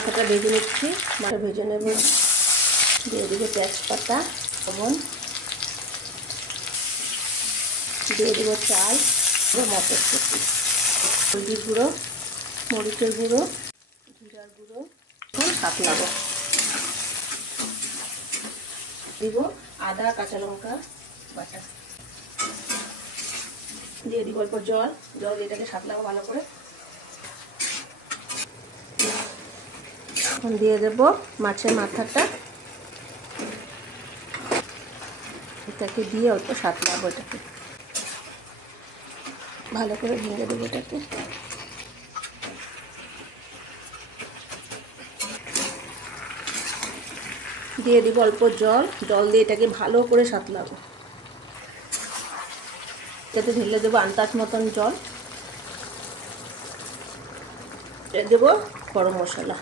মাথাটা ভেজে নিচ্ছি, মাথা ভেজে নেব। দিয়ে দেবো তেজপাতা, লবণ, দিয়ে দেবো চাল, মটরশুঁটি, হলদির গুঁড়ো, মরিচের গুঁড়ো, জিরার গুঁড়ো, সাতলাবো। দিব আদা কাঁচা লঙ্কা বাটা, দিয়ে দিব অল্প জল, জল এটাকে সাতলাবো ভালো করে। এখন দিয়ে দেব মাছের মাথাটা, এটাকে দিয়ে অল্প সাতলাবো, এটাকে ভালো করে ভেঙে দেবো। এটাকে দিয়ে দিব অল্প জল, জল দিয়ে এটাকে ভালো করে সাতলাবো। এটাতে ঢেলে দেবো আন্দাজ মতন জল, দেবো গরম মশলা।